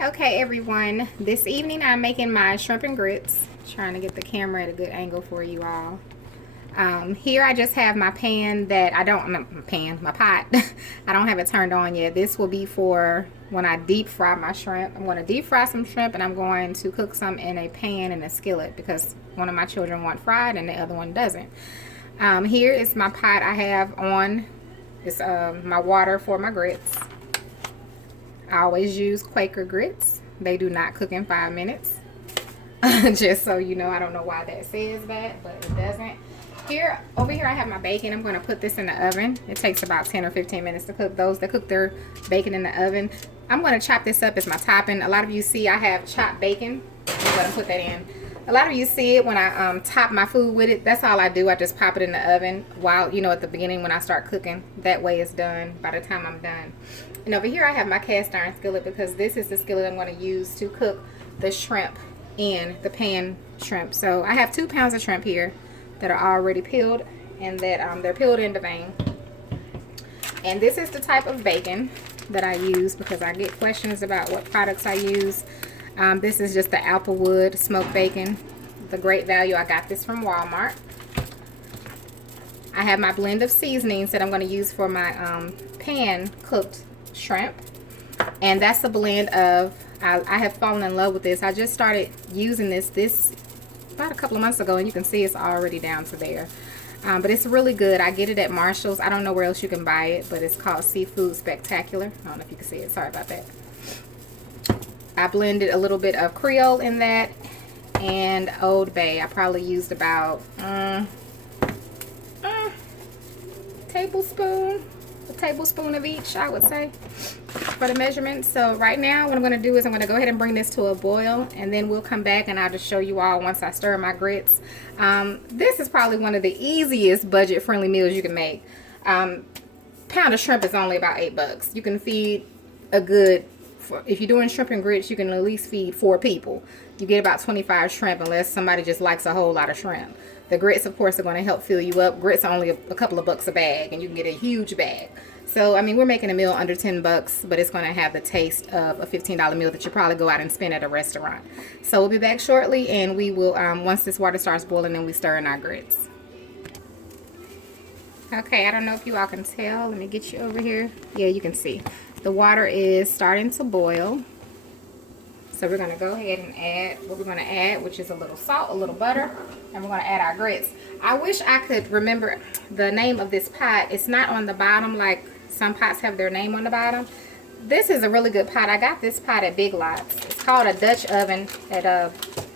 Okay, everyone. This evening I'm making my shrimp and grits. Trying to get the camera at a good angle for you all. Here I just have my pan that I don't, my pot. I don't have it turned on yet. This will be for when I deep fry my shrimp. I'm going to deep fry some shrimp and I'm going to cook some in a pan in a skillet because one of my children want fried and the other one doesn't. Here is my pot I have on. It's my water for my grits. I always use Quaker grits. They do not cook in 5 minutes. Just so you know, I don't know why that says that, but it doesn't. Over here I have my bacon. I'm going to put this in the oven. It takes about 10 or 15 minutes to cook. Those that cook their bacon in the oven, I'm going to chop this up as my topping. A lot of you see I have chopped bacon. I'm going to put that in. A lot of you see it when I top my food with it. That's all I do. I just pop it in the oven while, at the beginning when I start cooking. That way it's done by the time I'm done. And over here I have my cast iron skillet because this is the skillet I'm going to use to cook the shrimp in the pan shrimp. So I have 2 pounds of shrimp here that are already peeled and that they're peeled in the vein. And this is the type of bacon that I use because I get questions about what products I use. This is just the Applewood smoked bacon. The great value. I got this from Walmart. I have my blend of seasonings that I'm going to use for my pan cooked shrimp, and that's a blend of I have fallen in love with this. I just started using this about a couple of months ago, and you can see it's already down to there. But it's really good. I get it at Marshall's. I don't know where else you can buy it, but it's called Seafood Spectacular. I don't know if you can see it. Sorry about that. I blended a little bit of Creole in that and Old Bay. I probably used about a tablespoon of each, I would say, for the measurement. So right now what I'm going to do is I'm going to go ahead and bring this to a boil, and then we'll come back and I'll just show you all once I stir my grits. This is probably one of the easiest budget friendly meals you can make. Pound of shrimp is only about $8. You can feed a good, if you're doing shrimp and grits, you can at least feed 4 people. You get about 25 shrimp unless somebody just likes a whole lot of shrimp. The grits, of course, are going to help fill you up. Grits are only a couple of bucks a bag, and you can get a huge bag. So, I mean, we're making a meal under 10 bucks, but it's going to have the taste of a $15 meal that you probably go out and spend at a restaurant. So we'll be back shortly, and we will, once this water starts boiling, then we stir in our grits. Okay, I don't know if you all can tell. Let me get you over here. Yeah, you can see. The water is starting to boil. So we're going to go ahead and add what we're going to add, which is a little salt, a little butter, and we're going to add our grits. I wish I could remember the name of this pot. It's not on the bottom like some pots have their name on the bottom. This is a really good pot. I got this pot at Big Lots. It's called a Dutch oven. You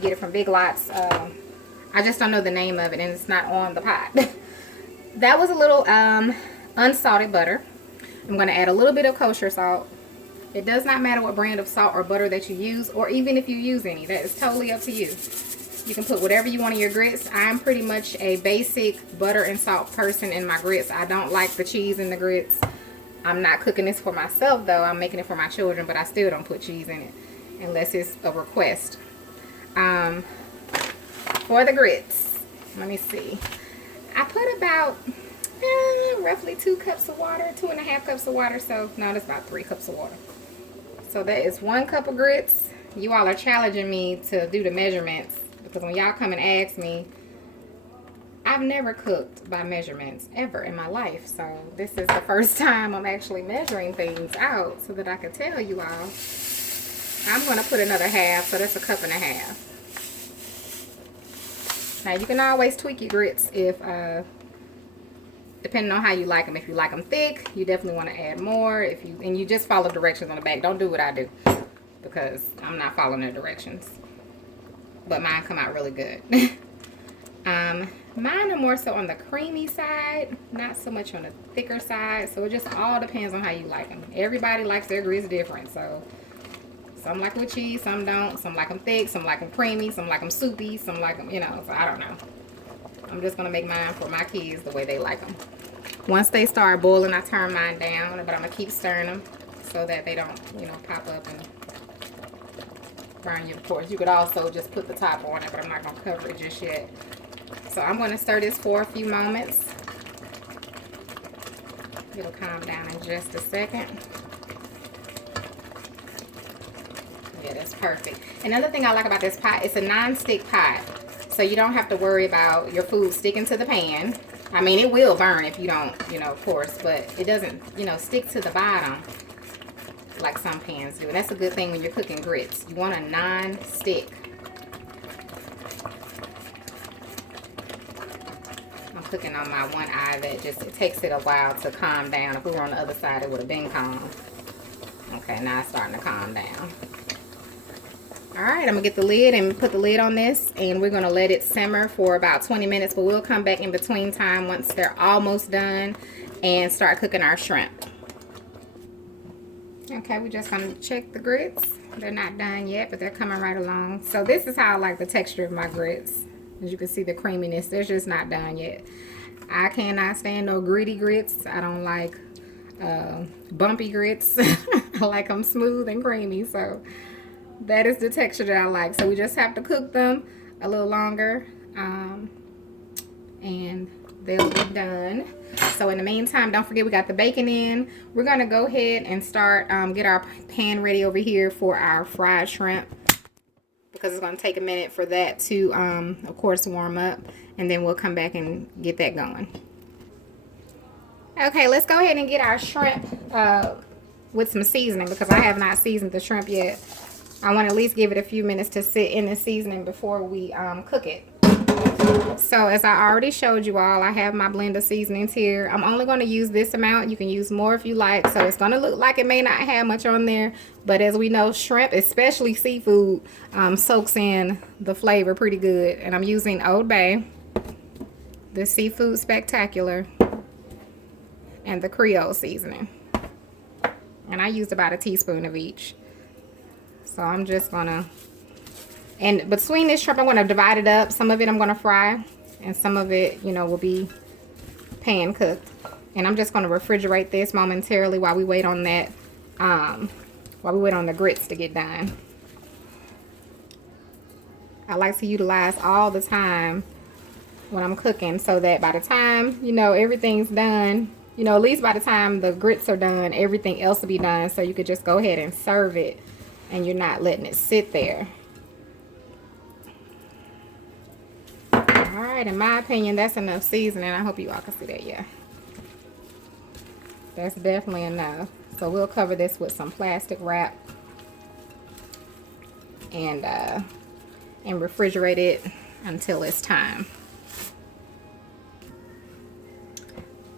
get it from Big Lots. I just don't know the name of it, and it's not on the pot. That was a little unsalted butter. I'm going to add a little bit of kosher salt. It does not matter what brand of salt or butter that you use, or even if you use any. That is totally up to you. You can put whatever you want in your grits. I'm pretty much a basic butter and salt person in my grits. I don't like the cheese in the grits. I'm not cooking this for myself, though. I'm making it for my children, but I still don't put cheese in it unless it's a request. For the grits, let me see. I put about roughly 2 cups of water, 2.5 cups of water. So, no, that's about 3 cups of water. So that is 1 cup of grits. You all are challenging me to do the measurements because when y'all come and ask me, I've never cooked by measurements ever in my life. So this is the first time I'm actually measuring things out so that I can tell you all. I'm going to put another half, so that's 1.5 cups. Now you can always tweak your grits if depending on how you like them. If you like them thick, you definitely want to add more. And you just follow directions on the back. Don't do what I do because I'm not following the directions. But mine come out really good. Mine are more so on the creamy side, not so much on the thicker side. So it just all depends on how you like them. Everybody likes their grits different. So some like them with cheese, some don't. Some like them thick, some like them creamy, some like them soupy, some like them, so I don't know. I'm just going to make mine for my kids the way they like them. Once they start boiling, I turn mine down, but I'm going to keep stirring them so that they don't, pop up and burn you. Of course, you could also just put the top on it, but I'm not going to cover it just yet. So I'm going to stir this for a few moments. It'll calm down in just a second. Yeah, that's perfect. Another thing I like about this pot, it's a non-stick pot. So you don't have to worry about your food sticking to the pan. I mean, it will burn if you don't, you know, of course, but it doesn't, you know, stick to the bottom like some pans do. And that's a good thing when you're cooking grits. You want a non-stick. I'm cooking on my one eye that just, it takes it a while to calm down. If we were on the other side, it would have been calm. Okay, now it's starting to calm down. All right, I'm gonna get the lid and put the lid on this, and we're gonna let it simmer for about 20 minutes, but we'll come back in between time once they're almost done and start cooking our shrimp. Okay, we're just gonna check the grits. They're not done yet, but they're coming right along. So this is how I like the texture of my grits. As you can see, the creaminess, they're just not done yet. I cannot stand no gritty grits. I don't like bumpy grits. I like them smooth and creamy, so that is the texture that I like. So we just have to cook them a little longer, and they'll be done. So in the meantime, don't forget we got the bacon in. We're gonna go ahead and start get our pan ready over here for our fried shrimp, because it's gonna take a minute for that to of course warm up, and then we'll come back and get that going. Okay, let's go ahead and get our shrimp with some seasoning, because I have not seasoned the shrimp yet. I want to at least give it a few minutes to sit in the seasoning before we cook it. So as I already showed you all, I have my blend of seasonings here. I'm only going to use this amount. You can use more if you like. So it's going to look like it may not have much on there, but as we know, shrimp, especially seafood, soaks in the flavor pretty good. And I'm using Old Bay, the Seafood Spectacular, and the Creole seasoning. And I used about a teaspoon of each. So I'm just gonna, and between this shrimp, I'm gonna divide it up. Some of it I'm gonna fry, and some of it, you know, will be pan cooked. And I'm just gonna refrigerate this momentarily while we wait on that, while we wait on the grits to get done. I like to utilize all the time when I'm cooking, so that by the time, you know, everything's done, you know, at least by the time the grits are done, everything else will be done. So you could just go ahead and serve it, and you're not letting it sit there. All right, in my opinion, that's enough seasoning. I hope you all can see that. Yeah, that's definitely enough. So we'll cover this with some plastic wrap and refrigerate it until it's time.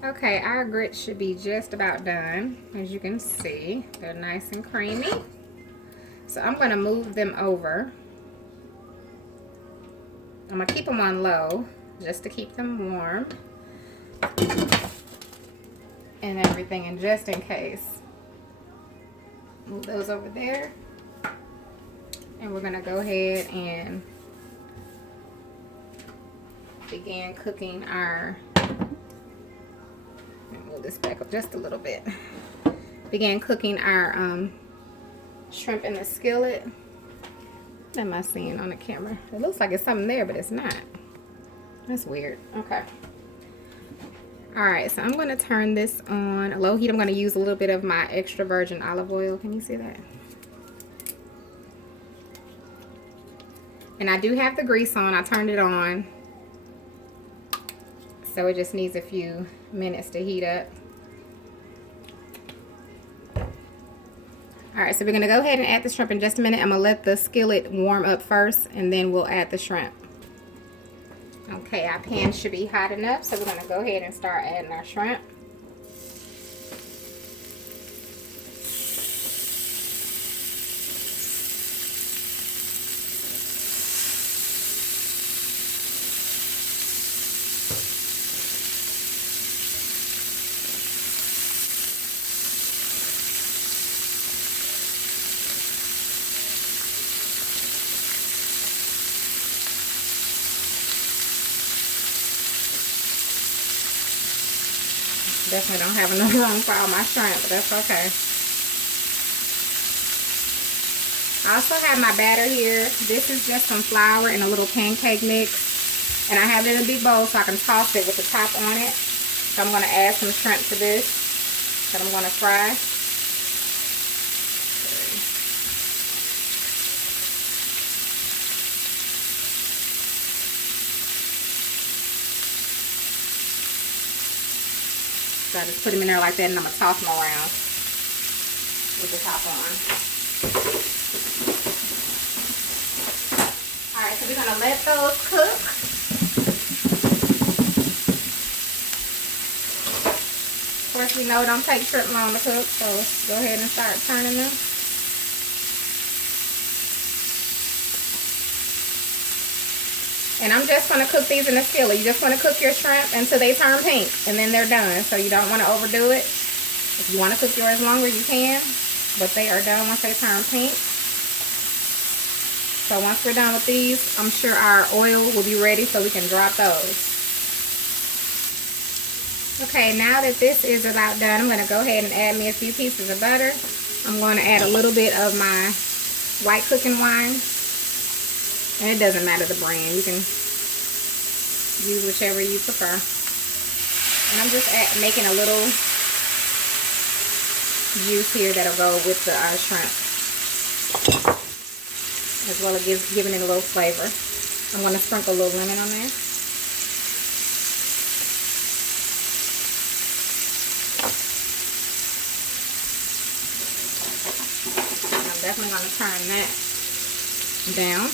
Okay, our grits should be just about done. As you can see, they're nice and creamy. So I'm going to move them over. I'm going to keep them on low just to keep them warm and everything, and just in case. Move those over there. And we're going to go ahead and begin cooking our, move this back up just a little bit. Begin cooking our shrimp in the skillet. What am I seeing on the camera? It looks like it's something there, but it's not. That's weird. Okay. All right, so I'm going to turn this on low heat. I'm going to use a little bit of my extra virgin olive oil. Can you see that? And I do have the grease on. I turned it on. So it just needs a few minutes to heat up. All right, so we're gonna go ahead and add the shrimp in just a minute. I'm gonna let the skillet warm up first, and then we'll add the shrimp. Okay, our pan should be hot enough, so we're gonna go ahead and start adding our shrimp. Definitely don't have enough room for all my shrimp, but that's okay. I also have my batter here. This is just some flour and a little pancake mix. And I have it in a big bowl so I can toss it with the top on it. So I'm going to add some shrimp to this that I'm going to fry. So I just put them in there like that, and I'm gonna toss them around with the top on. All right, so we're gonna let those cook. Of course, we know it don't take shrimp long to cook, so let's go ahead and start turning them. And I'm just going to cook these in a skillet. You just want to cook your shrimp until they turn pink, and then they're done. So you don't want to overdo it. If you want to cook yours longer, you can, but they are done once they turn pink. So once we're done with these, I'm sure our oil will be ready so we can drop those. Okay, now that this is about done, I'm going to go ahead and add me a few pieces of butter. I'm going to add a little bit of my white cooking wine. And it doesn't matter the brand. You can use whichever you prefer. And I'm just making a little juice here that'll go with the shrimp, as well as giving it a little flavor. I'm going to sprinkle a little lemon on there. I'm definitely going to turn that down.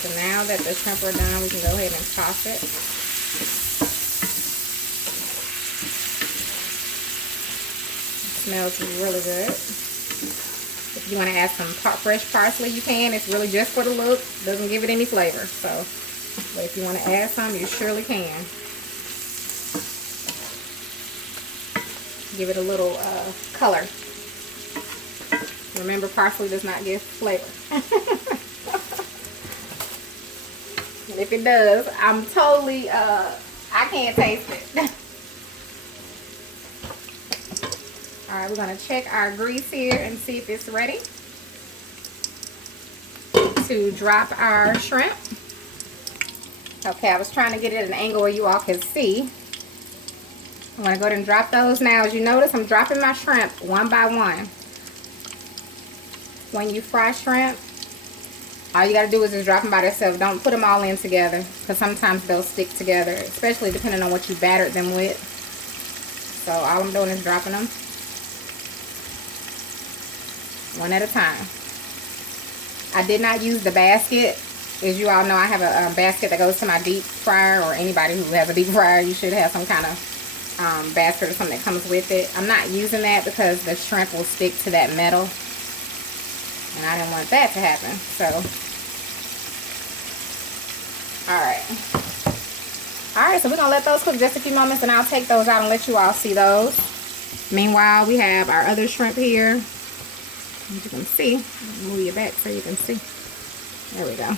So now that the shrimp are done, we can go ahead and toss it. It smells really good. If you want to add some fresh parsley, you can. It's really just for the look. Doesn't give it any flavor. So, but if you want to add some, you surely can. Give it a little color. Remember, parsley does not give flavor. And if it does, I'm totally, I can't taste it. Alright, we're going to check our grease here and see if it's ready to drop our shrimp. Okay, I was trying to get it at an angle where you all can see. I'm going to go ahead and drop those now. As you notice, I'm dropping my shrimp one by one. When you fry shrimp, all you got to do is just drop them by themselves. Don't put them all in together, because sometimes they'll stick together, especially depending on what you battered them with. So all I'm doing is dropping them one at a time. I did not use the basket. As you all know, I have a basket that goes to my deep fryer, or anybody who has a deep fryer, you should have some kind of basket or something that comes with it. I'm not using that because the shrimp will stick to that metal, and I didn't want that to happen. So, alright, so we're going to let those cook just a few moments, and I'll take those out and let you all see those. Meanwhile, we have our other shrimp here. As you can see, move your back so you can see. There we go.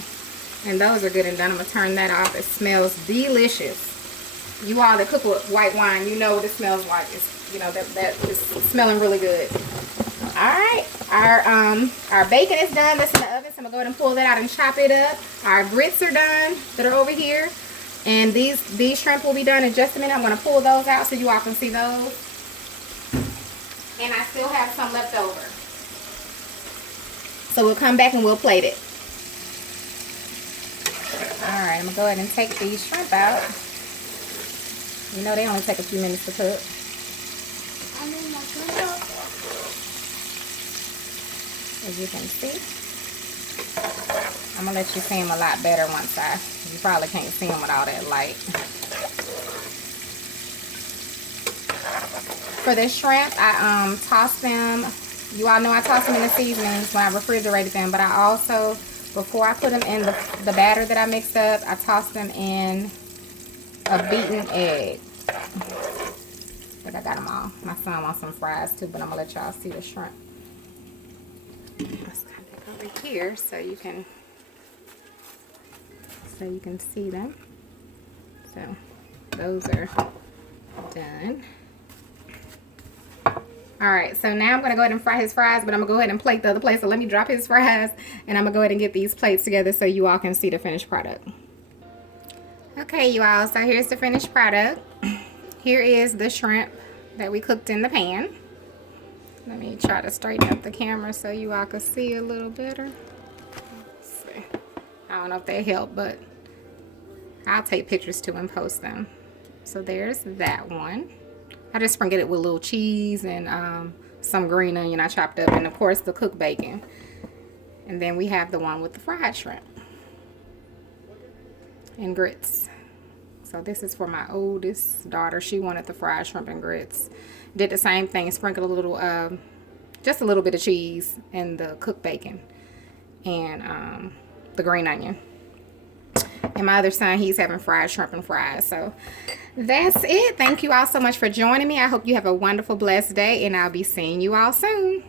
And those are good and done. I'm going to turn that off. It smells delicious. You all that cook with white wine, you know what it smells like. It's, you know, that is smelling really good. Alright, our bacon is done. That's in the oven, so I'm going to go ahead and pull that out and chop it up. Our grits are done that are over here. And these shrimp will be done in just a minute. I'm going to pull those out so you all can see those. And I still have some left over. So we'll come back and we'll plate it. Alright, I'm going to go ahead and take these shrimp out. You know they only take a few minutes to cook. As you can see, I'm going to let you see them a lot better once you probably can't see them with all that light. For the shrimp, I tossed them. You all know I tossed them in the seasonings when I refrigerated them, but I also, before I put them in the batter that I mixed up, I tossed them in a beaten egg. I think I got them all. My son wants some fries too, but I'm going to let y'all see the shrimp. Let's come back over here so you can see them. So those are done. Alright, so now I'm going to go ahead and fry his fries, but I'm going to go ahead and plate the other plate. So let me drop his fries, and I'm going to go ahead and get these plates together so you all can see the finished product. Okay, you all, so here's the finished product. Here is the shrimp that we cooked in the pan. Let me try to straighten up the camera so you all can see a little better. Let's see. I don't know if they help, but I'll take pictures too and post them. So there's that one. I just sprinkled it with a little cheese and some green onion I chopped up, and of course the cooked bacon. And then we have the one with the fried shrimp and grits. So this is for my oldest daughter. She wanted the fried shrimp and grits. Did the same thing, sprinkled a little, just a little bit of cheese and the cooked bacon and the green onion. And my other son, he's having fried shrimp and fries. So that's it. Thank you all so much for joining me. I hope you have a wonderful, blessed day, and I'll be seeing you all soon.